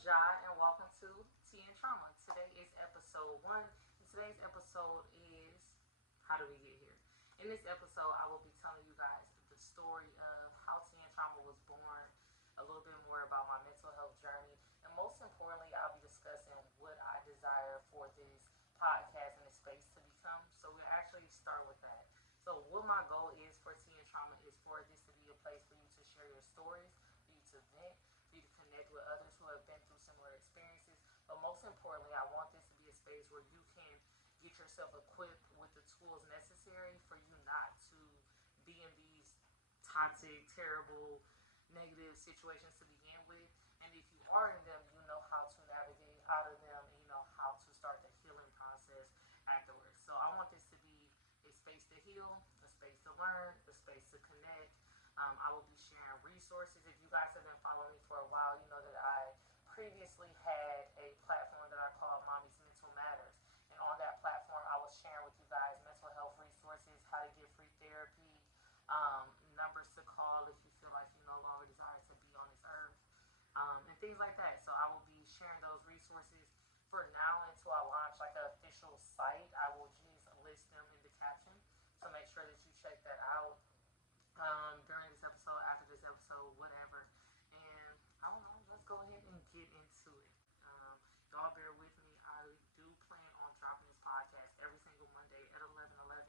Jai, and welcome to Tea and Trauma. Today is episode one, and today's episode is How Do We Get Here? In this episode, I will be telling you guys the story of how Tea and Trauma was born, a little bit more about my mental health journey, and most importantly, I'll be discussing what I desire for this podcast and this space to become. So we'll actually start with that. So what my goal is for Tea and Trauma is for this to be a place for you to share your stories, for you to vent, for you to connect with others who have been through similar experiences. But most importantly, I want this to be a space where you can get yourself equipped with the tools necessary for you not to be in these toxic, terrible, negative situations to begin with. And if you are in them, you know how to navigate out of them and you know how to start the healing process afterwards. So I want this to be a space to heal, a space to learn, a space to connect. I will be sharing resources. If you guys have been following me for a while, you know that I previously had a platform that I called Mommy's Mental Matters. And on that platform, I was sharing with you guys mental health resources, how to get free therapy, numbers to call if you feel like you no longer desire to be on this earth, and things like that. So I will be sharing those resources for now until I launch like an official site. I will just list them in the caption. So make sure that you check that out during this episode, after this episode, whatever. And I don't know, let's go ahead and get into it. Y'all bear with me. I do plan on dropping this podcast every single Monday at 11:11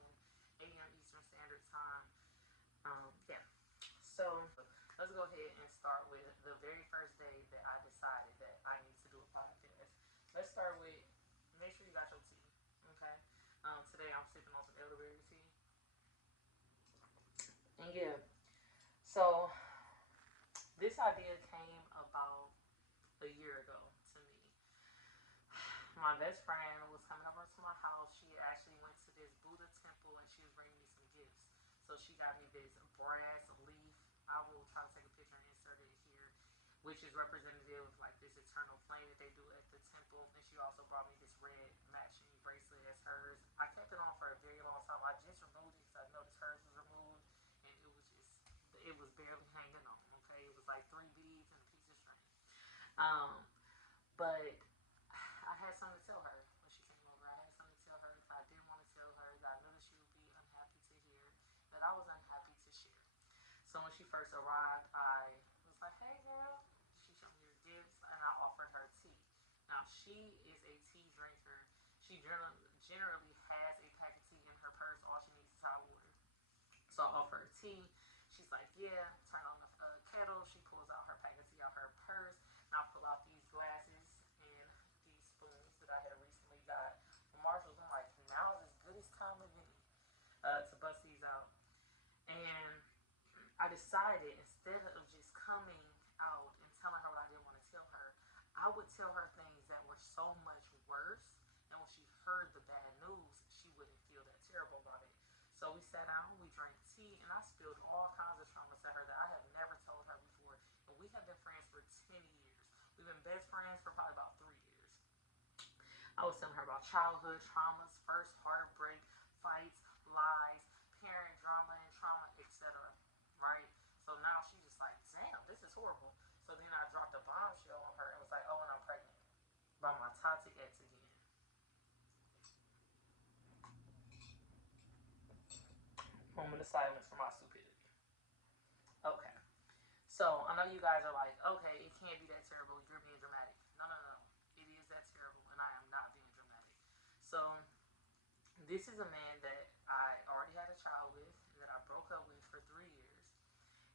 a.m. Eastern Standard Time. Yeah. So let's go ahead and start with the very first day that I decided that I need to do a podcast. Let's start with make sure you got your tea. Okay. Today I'm sipping on some elderberry tea. And yeah, so this idea came about a year ago to me. My best friend was coming over to my house. She actually went to this Buddha temple and she was bringing me some gifts. So she got me this brass leaf. I will try to take a picture and insert it here, which is representative of like this eternal flame that they do at the temple. And she also brought me this red matching bracelet as hers. I kept it on for a very long time. I just removed it because I noticed hers was removed and it was barely hanging on. Okay, it was like three beads and a piece of string. Um, but I had something to tell her when she came over. I had something to tell her that I didn't want to tell her, that I knew that she would be unhappy to hear, that I was unhappy to share. So when she first arrived, I was like, "Hey, girl." She showed me her gifts, and I offered her tea. Now she is a tea drinker. She generally has a pack of tea in her purse. All she needs is hot water. So I offer her tea. She's like, "Yeah." Turn on the kettle. She pulls out her pack of tea out her purse. And I pull out these glasses and these spoons that I had recently got from Marshalls. I'm like, now is as good as time of any to bust these out. And I decided instead of just coming out and telling her what I didn't want to tell her, I would tell her things that were so much worse. And when she heard the bad news, she wouldn't feel that terrible about it. So we sat down, we drank tea, and I spilled all kinds of traumas to her that I have never told her before. And we have been friends for 10 years. We've been best friends for probably about 3 years. I was telling her about childhood traumas, first heartbreak, fights, lies, parent drama and trauma, etc. Right? So now she's just like, "Damn, this is horrible." So then I dropped a bombshell on her and was like, "Oh, and I'm pregnant by my toxic ex again." Moment of silence for my stupidity. Okay. So I know you guys are like, "Okay, it can't be that terrible. You're being dramatic." No, no, no. It is that terrible, and I am not being dramatic. So this is a man that I already had a child with, that I broke up with for 3 years.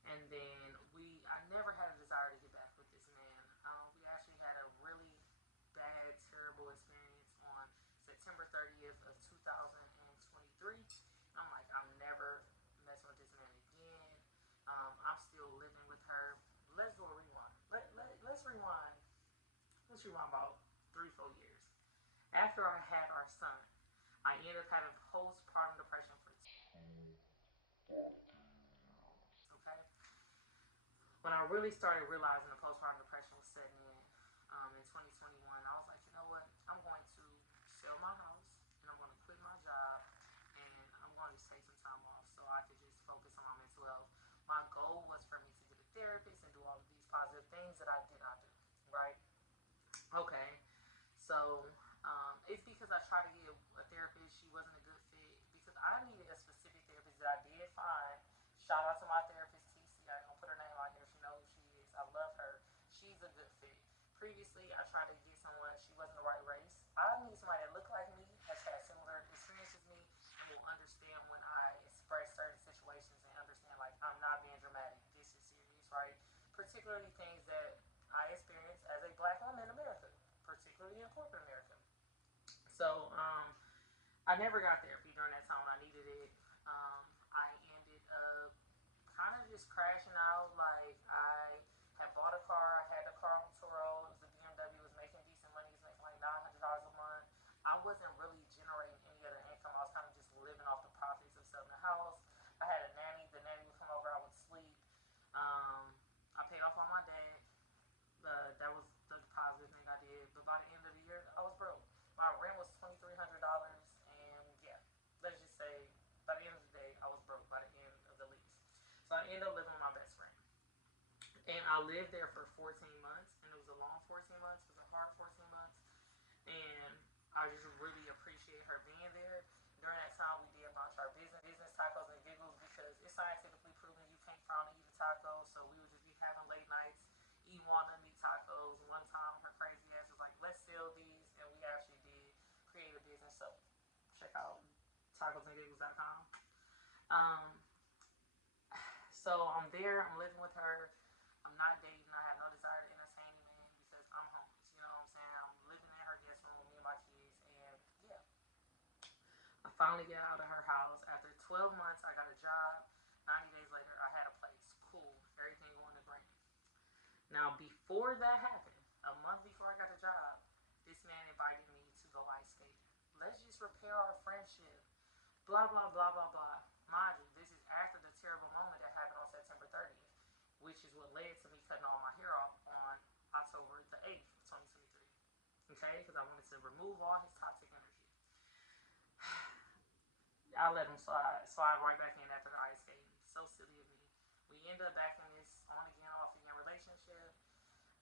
And then I never had a desire to get back with this man. We actually had a really bad, terrible experience on September 30th of 2023. I'm like, I'm never messing with this man again. I'm still living with her. Let's do a rewind. Let's rewind. Let's rewind about 3, 4 years. After I had our son, I ended up having postpartum depression for 2 years. Okay, when I really started realizing the postpartum depression was setting in 2021, I was like, you know what? I'm going to sell my house and I'm going to quit my job and I'm going to take some time off so I could just focus on my mental health. My goal was for me to get a therapist and do all of these positive things that I did not do, right? Okay. So it's because I tried to get a therapist. She wasn't a good fit because I needed a specific therapist that I did find. Shout out to my therapist, TC. I ain't gonna put her name out here. She knows who she is. I love her. She's a good fit. Previously, I tried to get someone. She wasn't the right race. I need somebody that looked like me, has had similar experiences as me, and will understand when I express certain situations and understand like I'm not being dramatic. This is serious, right? Particularly things that I experience as a black woman in America, particularly in corporate America. So I never got therapy during that time when I needed it. I ended up kind of just crashing out. Like I had bought a car. I had the car on Toro. It was a BMW. It was making decent money. It was making like $900 a month. I wasn't really generating any other income. I was kind of just living off the profits of selling the house. I had a nanny. The nanny would come over. I would sleep. I paid off all my debt. That was the positive thing I did. But by the end of the year, I was broke. My rent was $2,300, and yeah, let's just say by the end of the day, I was broke by the end of the lease. So I ended up living with my best friend, and I lived there for 14 months, and it was a long 14 months. It was a hard 14 months, and I just really appreciate her being there. During that time, we did launch our business tacos and giggles because it's scientifically proven you can't frown and eat a taco. So we would just be having late nights, eating walnut meat tacos. One time, her crazy ass was like, "Let's sell these," and we actually did create a business. So check out tacosandgiggles.com. Um, so I'm there. I'm living with her. I'm not dating. I have no desire to entertain a man because I'm homeless. You know what I'm saying? I'm living in her guest room with me and my kids, and yeah, I finally get out of her house. After 12 months, I got a job. 90 days later, I had a place. Cool. Everything going to great. Now, before that happened, a month before I got the job, this man invited me to go ice skating. Let's just repair our friendship. Blah, blah, blah, blah, blah. Mind you, this is after the terrible moment that happened on September 30th, which is what led to me cutting all my hair off on October the 8th, 2023. Okay? Because I wanted to remove all his toxic energy. I let him slide right back in after the ice skating. So silly of me. We end up back in this on again, off again relationship.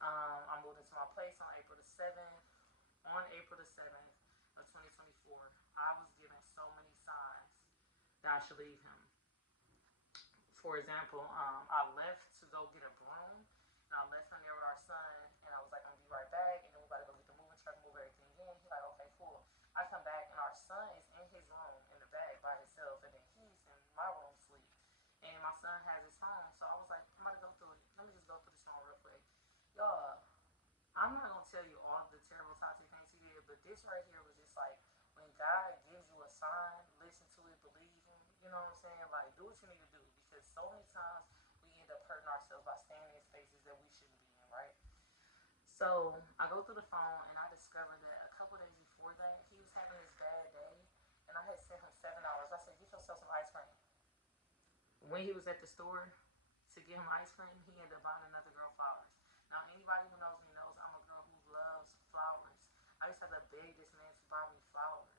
I moved into my place on April the 7th. On April the 7th of 2024, I was given so many signs that I should leave him. For example, I left to go get a broom, and I left him there with our son, and I was like, I'm gonna be right back, and then we gotta go get the moving truck, move everything in. He's like, okay, cool. I come back, and our son is in his room in the bag by himself, and then he's in my room sleep. And my son has his phone, so I was like, I'm gonna go through it. Let me just go through this phone real quick. Y'all, I'm not gonna tell you all the terrible toxic things he did, but this right here was just like when God gives you a sign, listen to it, believe him. You know what I'm saying? Like, do what you need to do because so many times we end up hurting ourselves by staying in spaces that we shouldn't be in, right? So I go through the phone and I discovered that a couple days before that he was having this bad day, and I had sent him $7. I said, get yourself some ice cream. When he was at the store to get him ice cream, he ended up buying another girl flowers. Now, anybody who knows me knows I'm a girl who loves flowers. I used to have to beg this man to buy me flowers.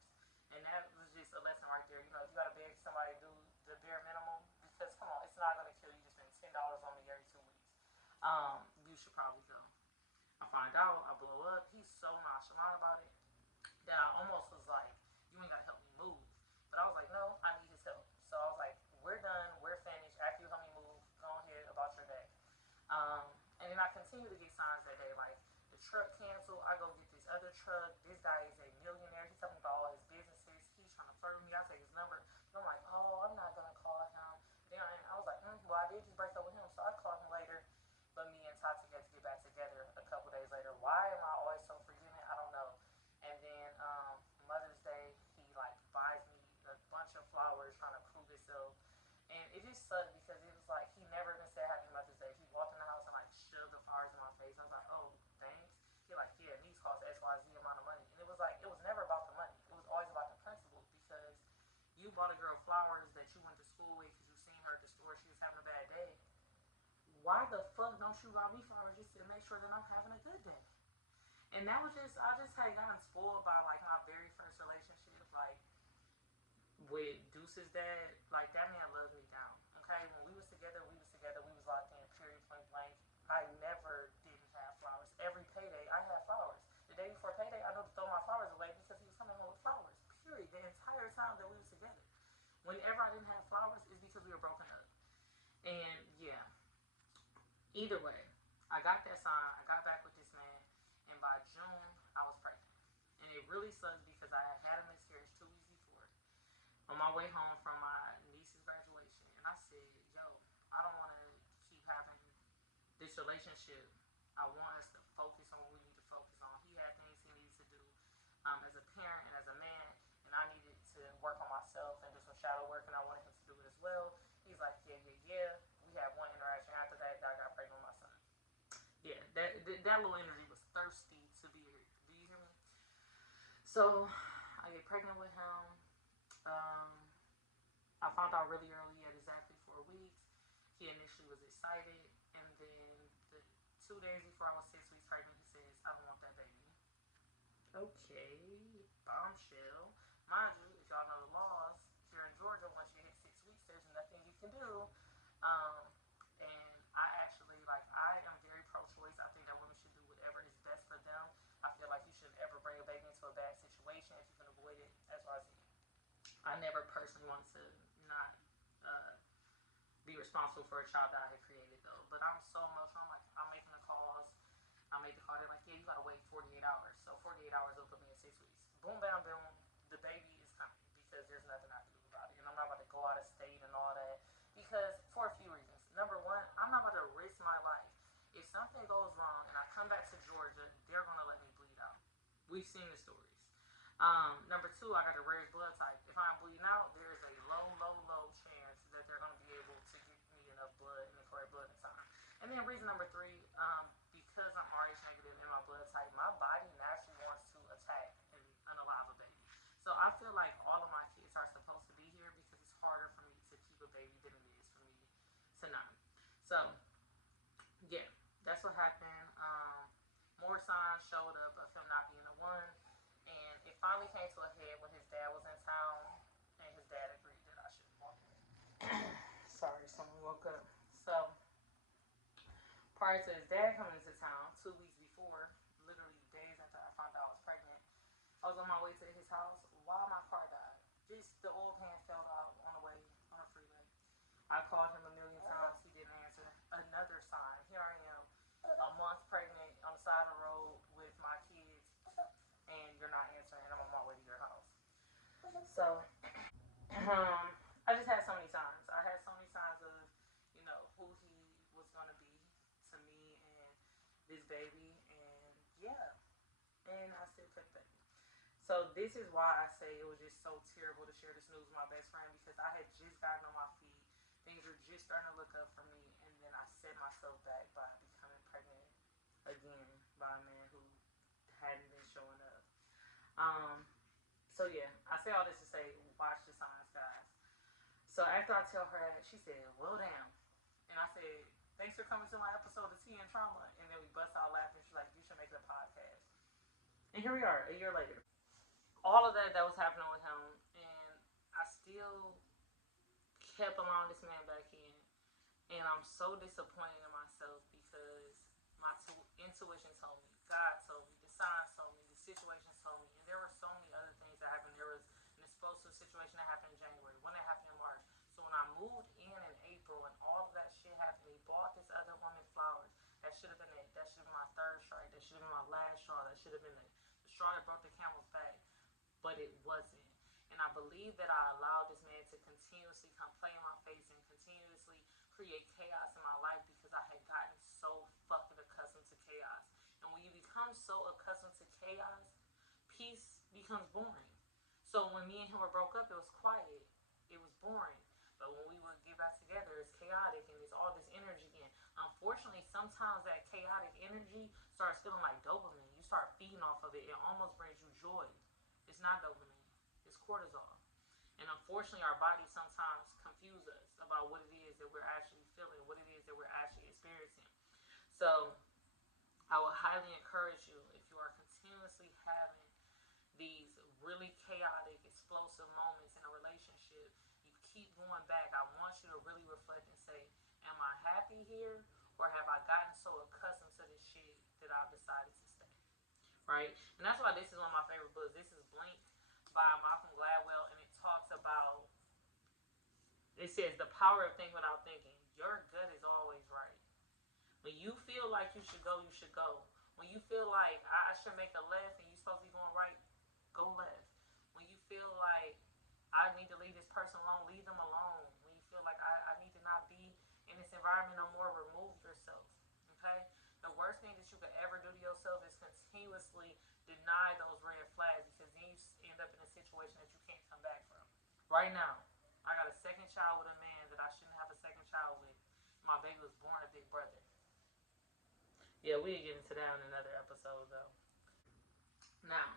And that was just a lesson right there. You know, if you got to beg somebody to do the bare minimum, because come on, it's not going to kill you to spend $10 on me every 2 weeks. You should probably go. I find out, I blow up. He's so nonchalant about it that I almost was like, you ain't got to help me move. But I was like, no, I need his help. So I was like, we're done, we're finished. After you help me move, go ahead about your day. Um, and then I continue to get signs that day, like the truck canceled. I go get this other truck. This guy is a millionaire. He's talking about all his businesses. He's trying to flirt with me. I take his number. And I'm like, oh, I'm not gonna call him. Then I was like, well, I did just break up with him, so I called him later. But me and Toxic had to get back together a couple days later. Why am I always so forgiving? I don't know. And then Mother's Day, he like buys me a bunch of flowers, trying to prove himself. And it just sucked because it was like he never even said Happy Mother's Day. He walked in the house and like shoved the flowers in my face. I was like, oh, thanks. He like, yeah, these cost X Y Z amount of money. And it was like it was never about the money. It was always about the principle because you bought a girl flowers that you went to school with because you seen her at the store. She was having a bad day. Why the fuck don't you buy me flowers just to make sure that I'm having a good day? And that was just I just had gotten spoiled by like my very first relationship. Like with Deuce's dad, like that man loved me down. Okay, when we was together, we was together, we was locked in, period, point blank. I never didn't have flowers. Every payday, I had flowers. Whenever I didn't have flowers, it's because we were broken up. And yeah, either way, I got that sign. I got back with this man, and by June, I was pregnant. And it really sucked because I had a miscarriage 2 weeks before on my way home from my niece's graduation. And I said, yo, I don't want to keep having this relationship. I want us to focus on what we need to focus on. He had things he needed to do as a parent and as a man, and I needed to work on myself and do some shadow work, and I wanted him to do it as well. He's like, yeah, yeah, yeah. We had one interaction after that. I got pregnant with my son. Yeah, that little energy was thirsty to be here. Do you hear me? So I get pregnant with him. Um, I found out really early at exactly 4 weeks. He initially was excited, and then the 2 days before I was 6 weeks pregnant, he says, "I don't want that baby." Okay, bombshell. Mind you, if y'all know the laws here in Georgia, once you hit 6 weeks, there's nothing you can do. Um, and I actually, like, I am very pro-choice. I think that women should do whatever is best for them. I feel like you shouldn't ever bring a baby into a bad situation if you can avoid it. That's why I never personally want to not uh, be responsible for a child that I had created, though. But I'm so emotional. I'm like, I'm making the calls. I made the call. They're like, yeah, you gotta wait 48 hours. So 48 hours will put me at 6 weeks. Boom, bam, boom. The baby is coming because there's nothing I can do about it. And I'm not about to go out of state and all that because for a few reasons. Number one, I'm not about to risk my life. If something goes wrong and I come back to Georgia, they're gonna let me bleed out. We've seen the stories. Number two, I got the rarest blood type. If I'm bleeding out, there is a low, low, low chance that they're going to be able to get me enough blood in the correct blood in time. And then reason number three, because I'm RH negative in my blood type, my body naturally wants to attack and unalive a baby. So I feel like all of my kids are supposed to be here because it's harder for me to keep a baby than it is for me to not. So yeah, that's what happened. More signs showed up of him not being the one, and it finally came to a head when his dad was in town, and his dad agreed that I should walk in. Sorry, someone woke up. So prior to his dad coming into town, 2 weeks before, literally days after I found out I was pregnant, I was on my way to his house while my car died. Just the oil pan fell out on the way on the freeway. I called him a million times. He didn't answer. Another sign. Here I am, a month pregnant on the side of the road with my kids, and you're not answering. And I'm on my way to your house. So, I just had so many signs. I had so many signs of, who he was going to be to me and this baby. And yeah, and I still kept that. So this is why I say it was just so terrible to share this news with my best friend because I had just gotten on my feet. Things were just starting to look up for me, and then I set myself back by becoming pregnant again by a man who hadn't been showing up. Um, so yeah, I say all this to say, watch the signs, guys. So after I tell her that, she said, "Well, damn," and I said, "Thanks for coming to my episode of Tea and Trauma." And then we bust out laughing. She's like, "You should make it a podcast." And here we are, a year later. All of that was happening with him, and I still kept allowing this man back in. And I'm so disappointed in myself because my intuition told me, God told me, the signs told me, the situations told me, and there were so many other things that happened. There was an explosive situation that happened in January, one that happened in March. So when I moved in April and all of that shit happened, he bought this other woman flowers. That should have been it. That should have been my third strike. That should have been my last straw. That should have been the straw that broke the camel's back, but it wasn't. And I believe that I allowed this man to continuously come play in my face and continuously create chaos in my life because I had gotten so fucking accustomed to chaos. And when you become so accustomed to chaos, peace becomes boring. So when me and him were broke up, it was quiet. It was boring. But when we would get back together, it's chaotic and it's all this energy. And unfortunately, sometimes that chaotic energy starts feeling like dopamine. You start feeding off of it. It almost brings you joy. It's not dopamine. It's cortisol. And unfortunately, our bodies sometimes confuse us about what it is that we're actually feeling, what it is that we're actually experiencing. So I would highly encourage you, if you are continuously having these really chaotic, explosive moments in a relationship, you keep going back. I want you to really reflect and say, am I happy here? Or have I gotten so accustomed to this shit that I've decided to stay? Right? And that's why this is one of my favorite books. This is Blink by Malcolm Gladwell, and it talks about It says the power of thinking without thinking. Your gut is always right. When you feel like you should go, you should go. When you feel like I should make a left and you're supposed to be going right, go left. When you feel like I need to leave this person alone, leave them alone. When you feel like I need to not be in this environment no more, remove yourself. Okay? The worst thing that you could ever do to yourself is continuously deny those red flags, because then you end up in a situation that you can't come back from. Right now, I got a second child with a man that I shouldn't have a second child with. My baby was born a big brother. Yeah, we'll get into that in another episode, though. Now,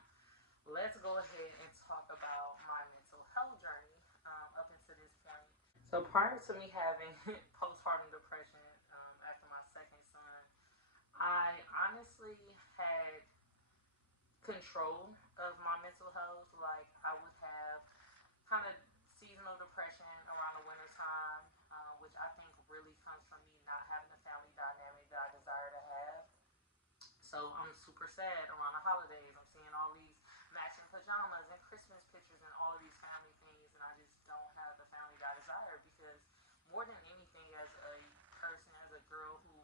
let's go ahead and talk about my mental health journey up until this point. So, prior to me having postpartum depression after my second son, I honestly had control of my mental health. Like, I would have kind of seasonal depression around the winter time, which I think really comes from me not having the family dynamic that I desire to have. So I'm super sad around the holidays. I'm seeing all these matching pajamas and Christmas pictures and all of these family things, and I just don't have the family that I desire, because more than anything, as a person, as a girl who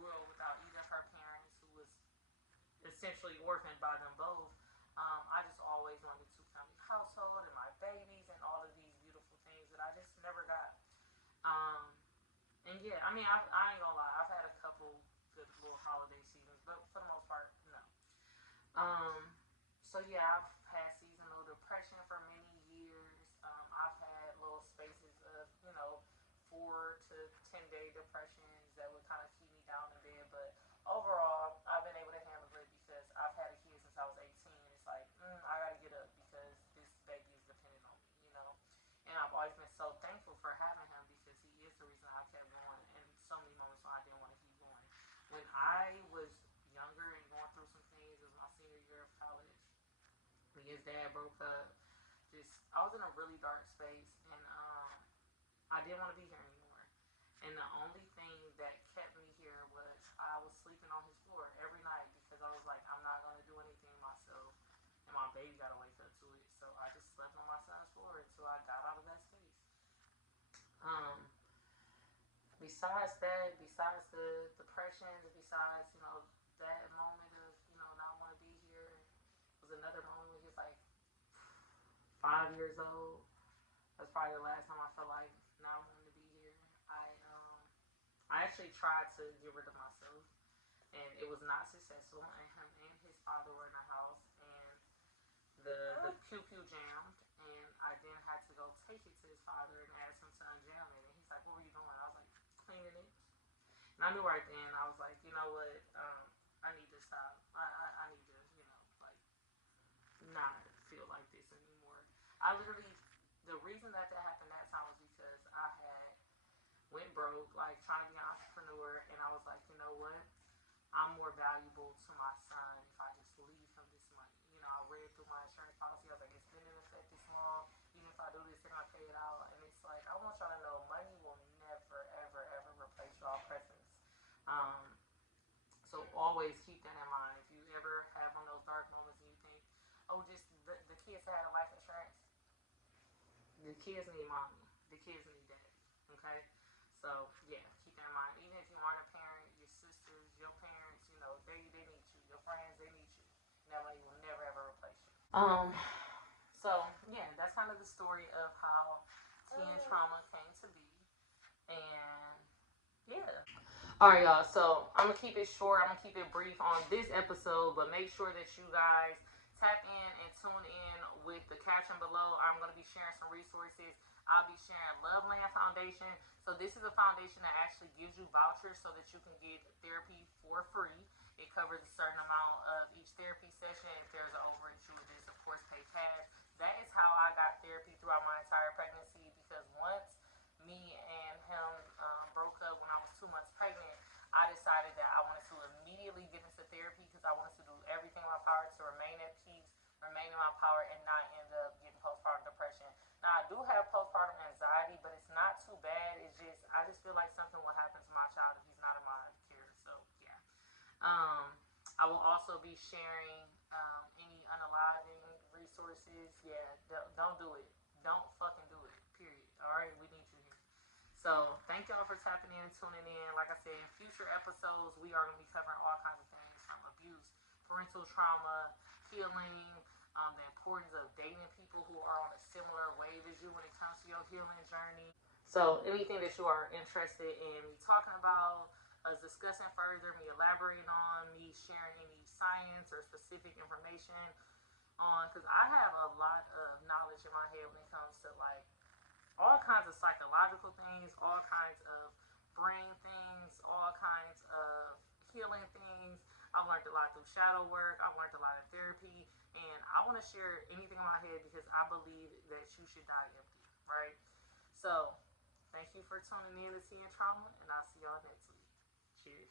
grew up without either of her parents, who was essentially orphaned by them both, I just always wanted a two family household and my babies and all of these beautiful things that I just never got. Um, and yeah, I mean, I ain't gonna lie, I've had a couple good little holiday seasons, but for the most part, no. So yeah, I've had seasonal depression for many years. I've had little spaces of, 4 to 10 day depressions that would kind of keep me down in bed. But overall, I've been able to handle it because I've had a kid since I was 18. It's like, I gotta get up because this baby is dependent on me, you know. And I've always been so thankful for having him, because he is the reason I kept going. And so many moments when I didn't want to keep going. When I was younger and going through some things, it was my senior year of college. Me and his dad broke up. Just I was in a really dark space, and I didn't want to be here anymore. And the only thing that kept me here was I was sleeping on his floor every night, because I was like, I'm not gonna do anything myself, and my baby gotta wake up to it. So I just slept on my son's floor until I got out of that space. Um, Besides that, besides the depressions, besides that moment of not want to be here, was another moment when he was like 5 years old. That's probably the last time I felt like not wanting to be here. I actually tried to get rid of myself, and it was not successful. And him and his father were in the house, and the pew pew jammed, and I then had to go take it to his father and ask him to unjam it. And he's like, "What were you doing?" I was like, "Cleaning it." And I knew right then. I was like, you know what? I need to stop. I need to, like, not feel like this anymore. I literally, the reason that happened that time was because I had went broke, like trying to be an entrepreneur, and I was like, you know what? I'm more valuable to my son if I just leave him this money. I read through my insurance policy. I was like, it's been in effect this long. Even if I do this, they're gonna pay it out. And it's like, I want y'all to know, money will never, ever, ever replace y'all presence. Um, so always keep that in mind. If you ever have one of those dark moments and you think, oh, just the kids had a life insurance, the kids need mommy. The kids need daddy. Okay? So yeah, keep that in mind. Even if you aren't a parent, your sisters, your parents, they need you. Your friends, they need you. And that money will never ever replace you. So yeah, that's kind of the story of how teen trauma came to be. And yeah. All right, y'all. So I'm gonna keep it short. I'm gonna keep it brief on this episode, but make sure that you guys tap in and tune in with the caption below. I'm gonna be sharing some resources. I'll be sharing Love Land Foundation. So this is a foundation that actually gives you vouchers so that you can get therapy for free. It covers a certain amount of each therapy session. If there's an overage, you would just, of course, pay cash. That is how I got therapy throughout my entire pregnancy, because once me and him broke up when I was 2 months pregnant, I decided that I wanted to immediately get into therapy, because I wanted to do everything in my power to remain at peace, remain in my power, and not end up getting postpartum depression. Now, I do have postpartum anxiety, but it's not too bad. I just feel like something will happen to my child if he's not in my care. So, yeah. Um, I will also be sharing any unaliving resources. Yeah, don't do it. Don't fucking do it. Period. All right, we need you here. So thank y'all for tapping in, tuning in. Like I said, in future episodes, we are going to be covering all kinds of things from abuse, parental trauma, healing, the importance of dating people who are on a similar wave as you when it comes to your healing journey. So anything that you are interested in me talking about, us discussing further, me elaborating on, me sharing any science or specific information on, because I have a lot of knowledge in my head when it comes to like all kinds of psychological things, all kinds of brain things, all kinds of healing things. I've learned a lot through shadow work. I've learned a lot in therapy, and I want to share anything in my head because I believe that you should die empty, right? So, thank you for tuning in to Tea and Trauma, and I'll see y'all next week. Cheers.